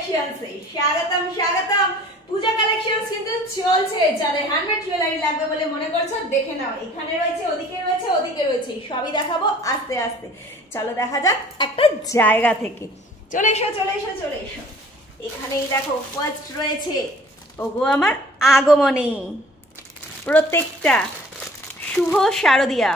কালেকশনসে স্বাগতম স্বাগতম। পূজা কালেকশনস কিন্তু চলছে, যাদের হ্যান্ডমেড জুয়েলারি লাগবে বলে মনে করছো দেখে নাও, এখানে রয়েছে, ওদিকে রয়েছে, ওদিকে রয়েছে, সবই দেখাবো আস্তে আস্তে। চলো দেখা যাক একটা জায়গা থেকে। চলে এসো চলে এসো চলে এসো। এখানেই দেখো ফার্স্ট রয়েছে ওগো আমার আগমনী, প্রত্যেকটা শুভ শারদিয়া।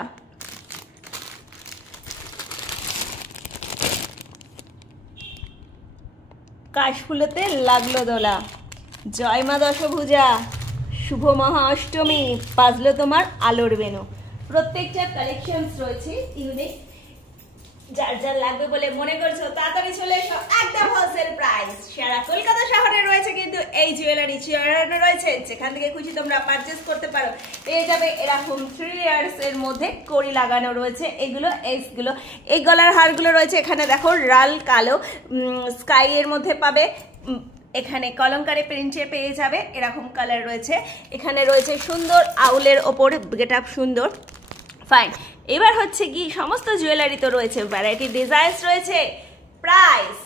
কাশফুলতে লাগলো দোলা, জয় মা দশভুজা, শুভ মহা অষ্টমী, বাজলো তোমার আলোর বেনু। প্রত্যেকটা কালেকশনস রয়েছে ইউনিক, যার যার লাগবে বলে মনে করছো তাড়াতাড়ি চলে এসো, একদম হোলসেল প্রাইস। সারা কলকাতা শহরে রয়েছে কিন্তু এই জুয়েলারি রয়েছে, যেখান থেকে খুশি তোমরা পারচেস করতে পারো। পেয়ে যাবে এরকম 3 ইয়ার্স এর মধ্যে কড়ি লাগানো রয়েছে, এগুলো এক্সগুলো। এই গলার হারগুলো রয়েছে এখানে দেখো লাল কালো স্কাই এর মধ্যে পাবে, এখানে কলমকারে প্রিন্টে পেয়ে যাবে, এরকম কালার রয়েছে। এখানে রয়েছে সুন্দর আউলের ওপর গেট আপ, সুন্দর ফাইন। এবার হচ্ছে কি সমস্ত জুয়েলারি তো রয়েছে, ভ্যারাইটি ডিজাইনস রয়েছে, প্রাইস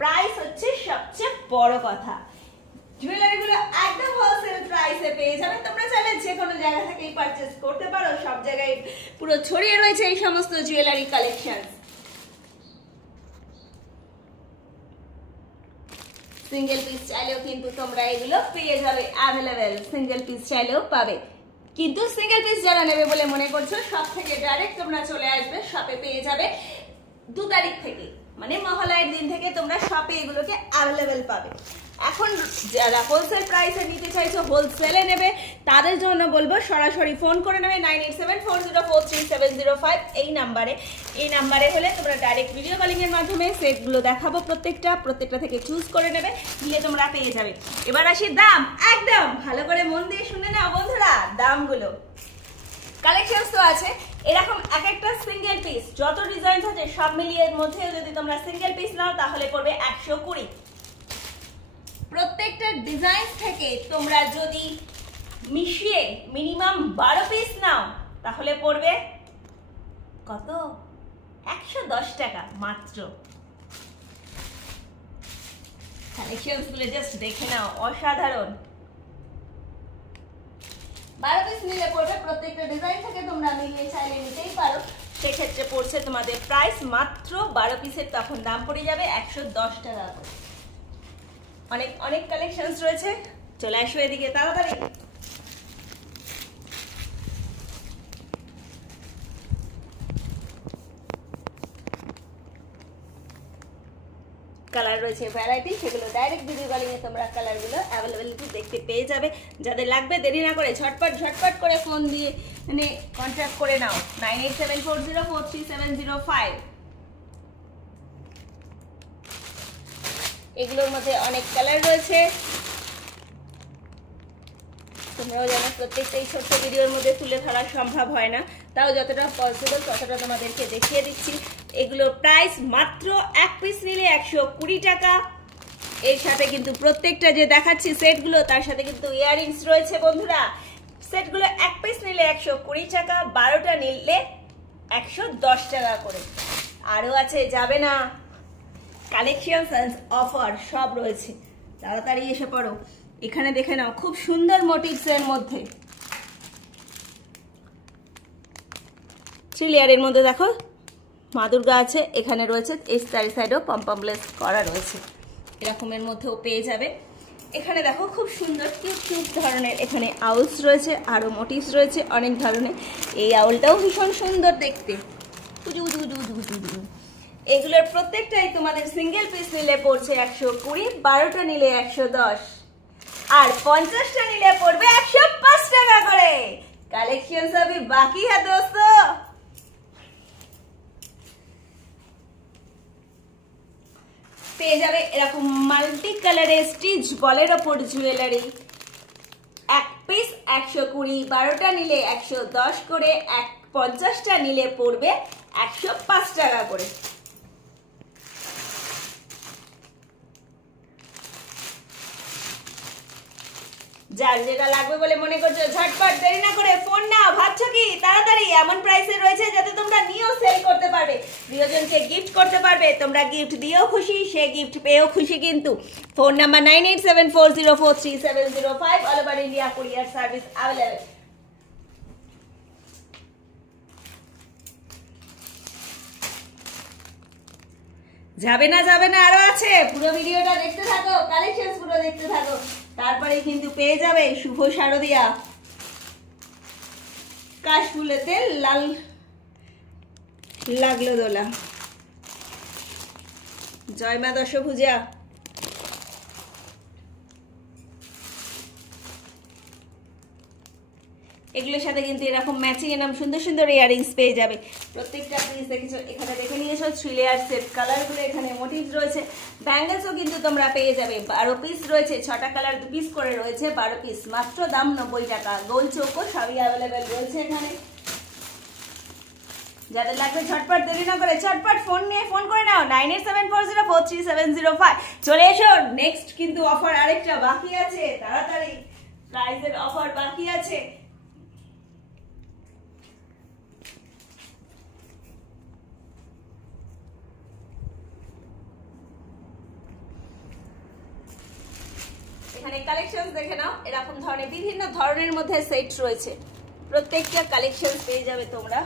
প্রাইস হচ্ছে সবচেয়ে বড় কথা। জুয়েলারিগুলো একদম হোলসেল প্রাইসে পেয়ে যাবে, তোমরা চাইলে যে কোনো জায়গা থেকেই পারচেজ করতে পারো। সব জায়গায় পুরো ছড়িয়ে রয়েছে এই সমস্ত জুয়েলারি কালেকশন। সিঙ্গেল পিস চাইলেও কিন্তু তোমরা এগুলো পেয়ে যাবে, অ্যাভেলেবেল সিঙ্গেল পিস চাইলেও পাবে। কিন্তু সিঙ্গেল পিস যারা নেবে বলে মনে করছো সব থেকে ডাইরেক্ট তোমরা চলে আসবে শপে, পেয়ে যাবে 2 তারিখ থেকে, মানে মহালয়ের দিন থেকে তোমরা শপে এগুলোকে অ্যাভেলেবেল পাবে। এখন যারা হোলসেল প্রাইসে নিতে চাইছো, হোলসেলে নেবে, তাদের জন্য বলবো সরাসরি ফোন করে নেবে 9874043705 এই নাম্বারে হলে তোমরা ডাইরেক্ট ভিডিও কলিং এর মাধ্যমে সেটগুলো দেখাবো, প্রত্যেকটা থেকে চুজ করে নেবে, নিলে তোমরা পেয়ে যাবে। এবার আসি দাম, একদম ভালো করে মন দিয়ে শুনে নাও বন্ধুরা দামগুলো। কালেকশনস তো আছে এরকম এক একটা সিঙ্গেল পিস, যত ডিজাইন আছে সব মিলিয়ে এর মধ্যে যদি তোমরা সিঙ্গেল পিস নাও তাহলে পড়বে 120। প্রত্যেকটা ডিজাইন থেকে তোমরা যদি মিশিয়ে মিনিমাম 12 পিস নাও তাহলে পড়বে কত? 110 টাকা মাত্র। কালেকশনস গুলো জাস্ট দেখে নাও, অসাধারণ। 12 পিস নিলে পড়বে, প্রত্যেকটা ডিজাইন থেকে তোমরা মিলিয়ে চাইলে নিতেই পারো, সেক্ষেত্রে পড়ছে তোমাদের প্রাইস মাত্র 12 পিসের, তখন দাম পড়ে যাবে 110 টাকা করে। অনেক অনেক কালেকশনস রয়েছে, চলে আসো এদিকে তাড়াতাড়ি। কালার রয়েছে ভ্যারাইটি, সেগুলো ডাইরেক্ট ভিডিও কলিং এ তোমরা কালারগুলো অ্যাভেলেবিলিটি দেখতে পেয়ে যাবে। যাদের লাগবে দেরি না করে ঝটপট করে ফোন দিয়ে মানে কন্ট্যাক্ট করে নাও 9874043705। এগুলোর মধ্যে অনেক কালার রয়েছে, তোমরাও জানো প্রত্যেকটা এই ছোট্ট ভিডিওর মধ্যে তুলে ধরা সম্ভব হয় না, তাও যতটা পসিবল ততটা তোমাদেরকে দেখিয়ে দিচ্ছি। এগুলোর প্রাইস মাত্র এক পিস নিলে 120 টাকা। এর সাথে কিন্তু প্রত্যেকটা যে দেখাচ্ছি সেটগুলো তার সাথে কিন্তু ইয়াররিংস রয়েছে বন্ধুরা। সেটগুলো এক পিস নিলে 120 টাকা, 12টা নিলে 110 টাকা করে। আরও আছে, যাবে না, কালেকশন অফার সব রয়েছে, তাড়াতাড়ি এসে পড়ো। এখানে দেখে নাও খুব সুন্দর মোটিভস এর মধ্যে, 3 লেয়ারের মধ্যে দেখো মা দুর্গা আছে, এখানে রয়েছে এই সাইডেও পম্পমলেস করা রয়েছে, এরকমের মধ্যেও পেয়ে যাবে। এখানে দেখো খুব সুন্দর কিউট ধরনের এখানে আউলস রয়েছে, আরো মোটিভস রয়েছে অনেক ধরনের। এই আউলটাও ভীষণ সুন্দর দেখতে। এগুলোর প্রত্যেকটাই তোমাদের সিঙ্গেল পিস নিলে পড়ছে 120, 12টা নিলে 110, আর 50টা নিলে পড়বে 105 টাকা করে। কালেকশন সবই বাকি है दोस्तों। পেয়ে যাবে এরকম মাল্টি কালারের স্টিচ বলের ওপর জুয়েলারি, এক পিস 120, 12টা নিলে 110 করে, 50টা নিলে পড়বে 105 টাকা করে। যার যেটা লাগবে বলে মনে করছো ঝটপট দেরি না করে ফোন নাও। ভাবছো কি তাড়াতাড়ি এমন প্রাইসে রয়েছে যাতে তোমরা নিয়েও সেল করতে পারবে, প্রিয়জনকে গিফট করতে পারবে, তোমরা গিফট দিয়েও খুশি, সে গিফট পেয়েও খুশি। কিন্তু phone number 9874043705, all over India courier service available. যাবে না আরো আছে, পুরো ভিডিওটা দেখতে থাকো, কালেকশন পুরো দেখতে থাকো, তারপরে কিন্তু পেয়ে যাবে শুভ শারদিয়া কাশফুলেতে লাল লাগলো দোলা। জয় মা দশভুজা। এগুলোর সাথে কিন্তু এরকম ম্যাচিং এরকম সুন্দর সুন্দর ইয়ারিংস পেয়ে যাবে। প্রত্যেকটা পিস দেখেছো, এখানে দেখে নিয়েছো 3 লেয়ার সেট, কালারগুলো এখানে মোটিভস রয়েছে। ব্যাঙ্গেলসও কিন্তু তোমরা পেয়ে যাবে, 12 পিস রয়েছে, 6টা কালার 2 পিস করে রয়েছে, 12 পিস, মাত্র দাম 90 টাকা। গোল চৌকো সবই অ্যাভেলেবেল রয়েছে এখানে। যাদের লাগবে ঝটপট দেরি না করে ঝটপট ফোন করে নাও 9874043705। চলে এসো, নেক্সট কিন্তু অফার আরেকটা বাকি আছে, তাড়াতাড়ি প্রাইজের অফার বাকি আছে। এখানে কালেকশন দেখে নাও, এরকম ধরনের বিভিন্ন ধরনের মধ্যে সেট রয়েছে, প্রত্যেকটা কালেকশন পেয়ে যাবে তোমরা।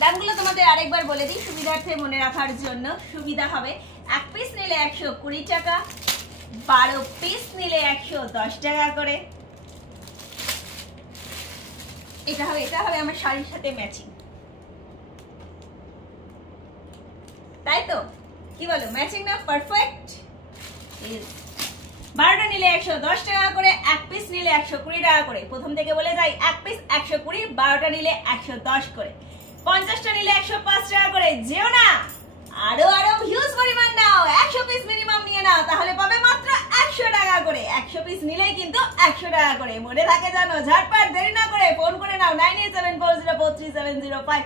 দামগুলো তোমাদের আরেকবার বলে দিই সুবিধার্থে মনে রাখার জন্য সুবিধা হবে। 1 পিস নিলে 120 টাকা, 12 পিস নিলে 110 টাকা করে। এটা হবে আমার শাড়ির সাথে ম্যাচিং, তাই তো? কি বলো, ম্যাচিং না? পারফেক্ট। 12টা নিলে 110 টাকা করে, 1 পিস নিলে 120 টাকা করে। প্রথম থেকে বলে যাই, 1 পিস 120, 12টা নিলে 110 করে, 50টা নিলে 105 টাকা করে। যেও না, আরো হিউজ পরিমাণ নাও, 100 পিস মিনিমাম নিয়ে নাও, তাহলে পাবে মাত্র 100 টাকা করে। 100 পিস নিলেই কিন্তু 100 টাকা করে। মনে থাকে জানো, ঝটপট দেরি না করে ফোন করে নাও 9874043705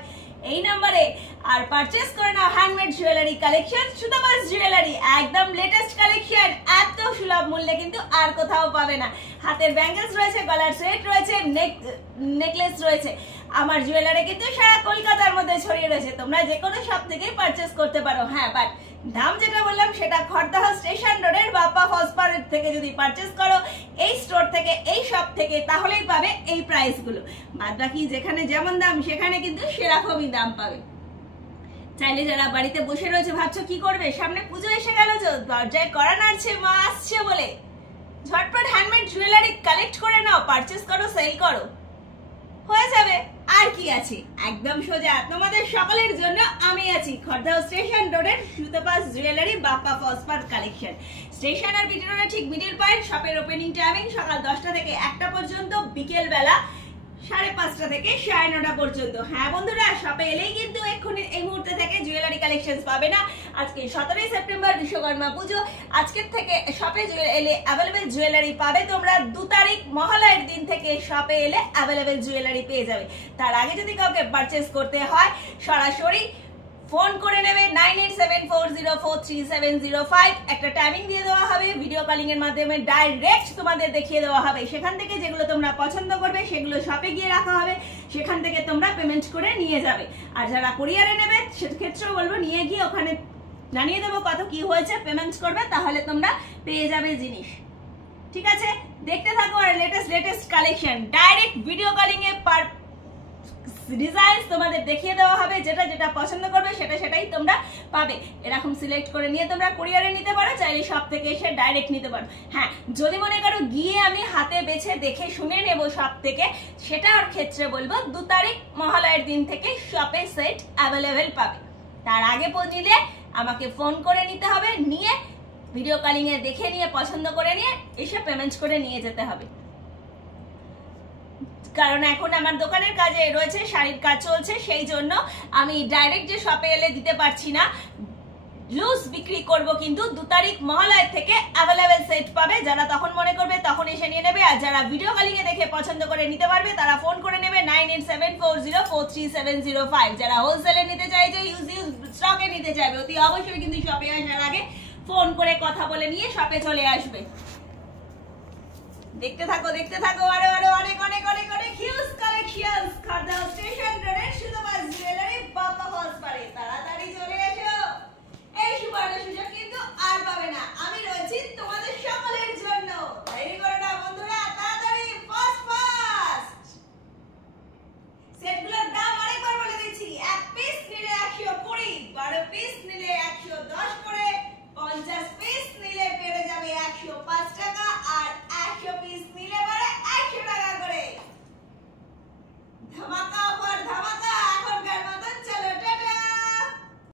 এই নম্বরে, আর পারচেজ করে নাও হ্যান্ডমেড জুয়েলারি কালেকশন, সুতাবাস জুয়েলারি, একদম লেটেস্ট কালেকশন, এত সুলভ মূল্যে কিন্তু আর কোথাও পাবে না। হাতের ব্যাঙ্গেলস রয়েছে, গলার সেট রয়েছে, নেকলেস রয়েছে। আমার জুয়েলারি কিন্তু সারা কলকাতার মধ্যে ছড়িয়ে রয়েছে, তোমরা যে কোনো শপ থেকেই পারচেজ করতে পারো। হ্যাঁ, বাট দাম যেটা বললাম সেটা খড়দহ স্টেশন রোডের বাপ্পা ফসপারের থেকে যদি পারচেজ করো, এই স্টোর থেকে, এই শপ থেকে, তাহলেই পাবে এই প্রাইস গুলো। বাদ বাকি যেখানে যেমন দাম সেখানে কিন্তু সেরকমই দাম পাবে। চাইলে যারা বাড়িতে বসে রয়েছে ভাবছো কি করবে, সামনে পুজো এসে গেল, দরজায় কড়া নাড়ছে, মা আসছে বলে, ঝটপট হ্যান্ডমেড জুয়েলারি কালেক্ট করে নাও, পারচেজ করো, সেল করো, হয়ে যাবে। আর কি আছে, একদম সোজা তোমাদের সকলের জন্য আমি আছি। খড়দহ স্টেশন রোডের সুতাবাস জুয়েলারি বাপ্পা ফসফার কালেকশন, স্টেশন আর বিটি রোডের ঠিক মিডল পয়েন্ট। শপের ওপেনিং টাইমিং সকাল 10টা থেকে 1টা পর্যন্ত, বিকেল বেলা 5:30 থেকে 9:30 পর্যন্ত। হ্যাঁ বন্ধুরা, শপে এলেই কিন্তু এক্ষুনি এই মুহূর্তে থেকে জুয়েলারি কালেকশন পাবে না। আজকে 17 সেপ্টেম্বর বিশ্বকর্মা পুজো, আজকের থেকে শপে এলে অ্যাভেলেবেল জুয়েলারি পাবে তোমরা। 2 তারিখ মহালয়ের দিন থেকে শপে এলে অ্যাভেলেবেল জুয়েলারি পেয়ে যাবে। তার আগে যদি কাউকে পারচেজ করতে হয়, সরাসরি ফোন করে নেবে 9874043705। একটা টাইমিং দিয়ে দেওয়া হবে, ভিডিও কলিং এর মাধ্যমে ডাইরেক্ট তোমাদের দেখিয়ে দেওয়া হবে। সেখান থেকে যেগুলো তোমরা পছন্দ করবে সেগুলো শপে গিয়ে রাখা হবে, সেখান থেকে তোমরা পেমেন্ট করে নিয়ে যাবে। আর যারা কুরিয়ারে নেবে সেক্ষেত্রেও বলবো, নিয়ে গিয়ে ওখানে জানিয়ে দেবো কত কি হয়েছে, পেমেন্ট করবে, তাহলে তোমরা পেয়ে যাবে জিনিস। ঠিক আছে, দেখতে থাকো। আর latest collection direct video calling এ ডিজাইন তোমাদের দেখিয়ে দেওয়া হবে, যেটা যেটা পছন্দ করবে সেটাই তোমরা পাবে। এরকম সিলেক্ট করে নিয়ে তোমরা কুরিয়ারে নিতে পারো, চাইলে সব থেকে এসে ডাইরেক্ট নিতে পারো। হ্যাঁ, যদি মনে করো গিয়ে আমি হাতে বেছে দেখে শুনে নেব সব থেকে, সেটার ক্ষেত্রে বলবো 2 তারিখ মহালয়ের দিন থেকে শপে সেট অ্যাভেলেবেল পাবে। তার আগে নিলে আমাকে ফোন করে নিতে হবে, নিয়ে ভিডিও কলিং এ দেখে নিয়ে পছন্দ করে নিয়ে এসে পেমেন্ট করে নিয়ে যেতে হবে। কারণ এখন আমার দোকানের কাজে রয়েছে, শাড়ির কাজ চলছে, সেই জন্য আমি ডাইরেক্ট যে শপে এলে দিতে পারছি না। লুজ বিক্রি করব, কিন্তু 2 তারিখ মহালয়ের থেকে অ্যাভেলেবেল সেট পাবে। যারা তখন মনে করবে তখন এসে নিয়ে নেবে, আর যারা ভিডিও কলিং এ দেখে পছন্দ করে নিতে পারবে তারা ফোন করে নেবে 9874043705। যারা হোলসেলে নিতে চাইছে, ইউজ স্টকে নিতে চাইবে, অতি অবশ্যই কিন্তু শপে আসার আগে ফোন করে কথা বলে নিয়ে শপে চলে আসবে। দেখতে থাকো আরো আরো অনেক অনেক অনেক অনেক